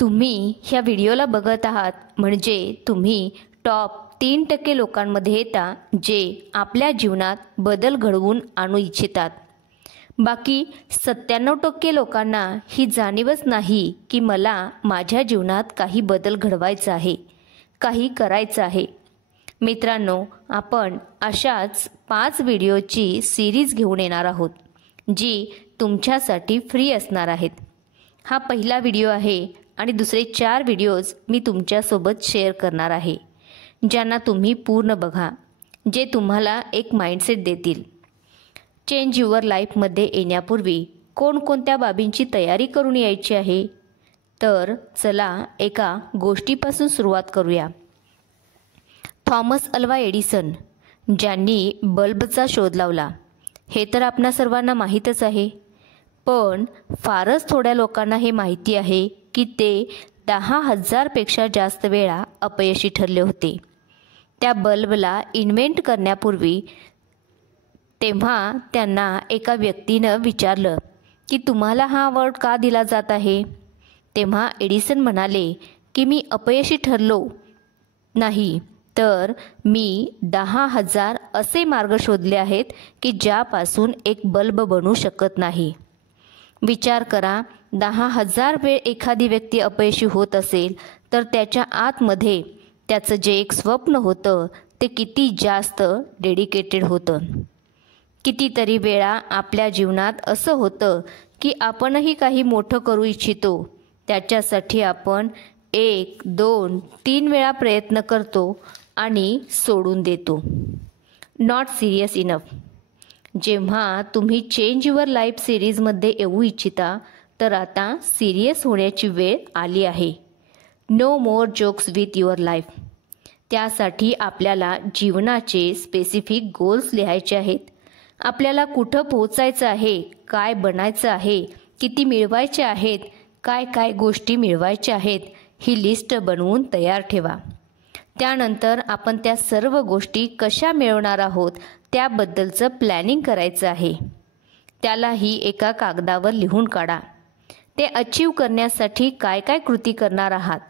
तुम्ही ह्या व्हिडिओला बघत आहात म्हणजे तुम्ही टॉप 3% लोकांमध्ये येता जे आपल्या जीवनात बदल घडवून आणू इच्छितात। बाकी 97% लोकांना ही जाणीवच नाही की मला माझ्या जीवनात काही बदल घडवायचा आहे, काही करायचं आहे। मित्रांनो, आपण अशाच 5 व्हिडिओची सिरीज घेऊन येणार आहोत जी तुमच्यासाठी फ्री असणार आहेत। हा पहिला व्हिडिओ आहे आणि दुसरे 4 व्हिडिओज मी तुमच्यासोबत शेअर करणार आहे, ज्यांना तुम्ही पूर्ण बघा, जे तुम्हाला एक माइंडसेट देतील। चेंज युअर लाईफमध्ये येण्यापूर्वी कोणकोणत्या बाबींची तयारी करून यायची आहे, तर चला एका गोष्टीपासून सुरुवात करूया। थॉमस अल्वा एडिसन, ज्यांनी बल्बचा शोध लावला, हे तर आपणा सर्वांना माहीतच आहे, पण फारच थोड्या लोकांना हे माहिती आहे की ते 10,000 पेक्षा जास्त वेळा अपयशी ठरले होते। त्या बल्बला इन्व्हेंट करण्यापूर्वी तेव्हा त्यांना एका व्यक्तीनं विचारलं की तुम्हाला हा अवॉर्ड का दिला जात आहे। तेव्हा एडिसन म्हणाले की मी अपयशी ठरलो नाही, तर मी 10,000 असे मार्ग शोधले आहेत की ज्यापासून एक बल्ब बनू शकत नाही। विचार करा, 10,000 वेळ एखादी व्यक्ती अपयशी होत असेल तर त्याच्या आतमध्ये त्याचं जे एक स्वप्न होतं ते किती जास्त डेडिकेटेड होतं। कितीतरी वेळा आपल्या जीवनात असं होतं की आपणही काही मोठं करू इच्छितो, त्याच्यासाठी आपण 1, 2, 3 वेळा प्रयत्न करतो आणि सोडून देतो। Not serious enough. जेव्हा तुम्ही चेंज युअर लाईफ सिरीजमध्ये येऊ इच्छिता तर आता सिरियस होण्याची वेळ आली आहे। No more jokes with your life. त्यासाठी आपल्याला जीवनाचे स्पेसिफिक गोल्स लिहायचे आहेत। आपल्याला कुठं पोहोचायचं आहे, काय बनायचं आहे, किती मिळवायचे आहेत, काय काय गोष्टी मिळवायच्या आहेत, ही लिस्ट बनवून तयार ठेवा। त्यानंतर आपण त्या सर्व गोष्टी कशा मिळवणार आहोत त्याबद्दलचं प्लॅनिंग करायचं आहे। त्यालाही एका कागदावर लिहून काढा। ते अचीव करण्यासाठी काय काय कृती करणार आहात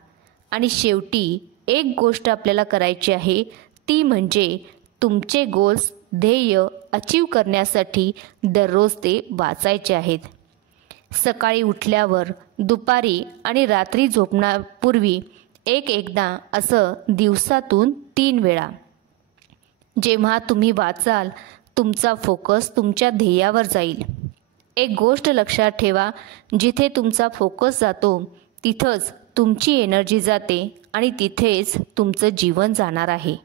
आणि शेवटी एक गोष्ट आपल्याला करायची आहे, ती म्हणजे तुमचे गोल्स, ध्येय अचीव करण्यासाठी दररोज ते वाचायचे आहेत। सकाळी उठल्यावर, दुपारी आणि रात्री झोपण्यापूर्वी एकदा असं दिवसातून 3 वेळा। जेव्हा तुम्ही वाचाल तुमचा फोकस तुमच्या ध्येयावर जाईल। एक गोष्ट लक्षात ठेवा, जिथे तुमचा फोकस जातो तिथंच तुमची एनर्जी जाते आणि तिथेच तुमचं जीवन जाणार आहे।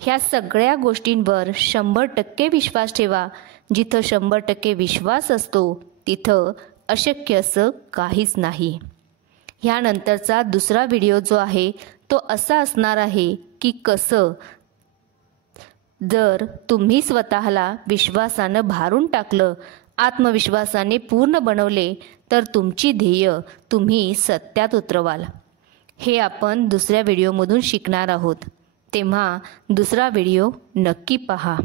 ह्या सगळ्या गोष्टींवर 100% विश्वास ठेवा। जिथं 100% विश्वास असतो तिथं अशक्य असं काहीच नाही। ह्यानंतरचा दुसरा व्हिडिओ जो आहे तो असा असणार आहे की कसं जर तुम्ही स्वतःला विश्वासानं भारून टाकलं, आत्मविश्वासाने पूर्ण बनवले तर तुमची ध्येय तुम्ही सत्यात उतरवाल। हे आपण दुसऱ्या व्हिडिओमधून शिकणार आहोत, तेव्हा दुसरा व्हिडिओ नक्की पहा।